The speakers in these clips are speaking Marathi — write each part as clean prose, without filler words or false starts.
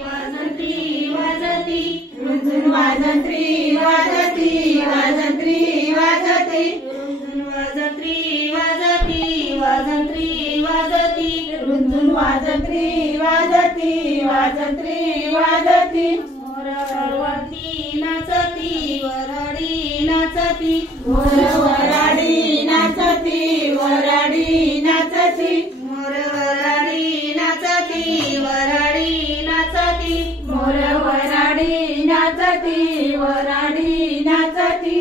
वाजंत्री वाजती रुंझुन वाजंत्री वाजती वाजंत्री वाजती रुंझुन वाजंत्री वाजती वाजंत्री वाजती रुंझुन वाजंत्री वाजती वाजंत्री वाजती मोरवरती नाचती वराडी नाचती मोरवराडी नाचती वराडी नाचती मोरवराडी नाचती वराडी नाचती मोरवराडी नाचती वराडी नाचती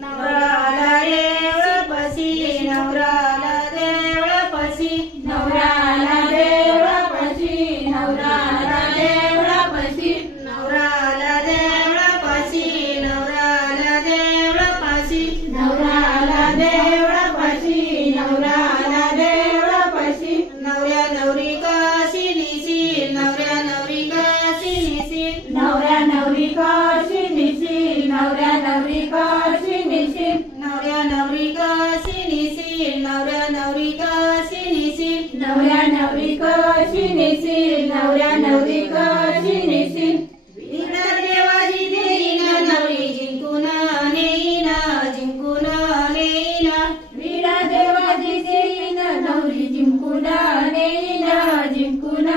नवराला देवळापशी नवराला देवळापशी नवराला देवळापशी नवराला देवळापशी नवराला देवळापशी नवराला देवळापशी नवराला देवळापशी नवराला देवळापशी नवऱ्या नवरी काशी निशी नवऱ्या नवरी काशी निशी नवऱ्या नवरी काशी निशी नवऱ्या नवरी काशी निशी नवऱ्या नवरी काशी निशी नवऱ्या नवरी काशी निशी नवऱ्या नवरी काशी निशी नवऱ्या नवरी काशी निशी वीणा देवाची देईना नवरी जिंकून नेईना जिंकून नेईना वीणा देवाची देईना नवरी जिंकून नेईना जिंकून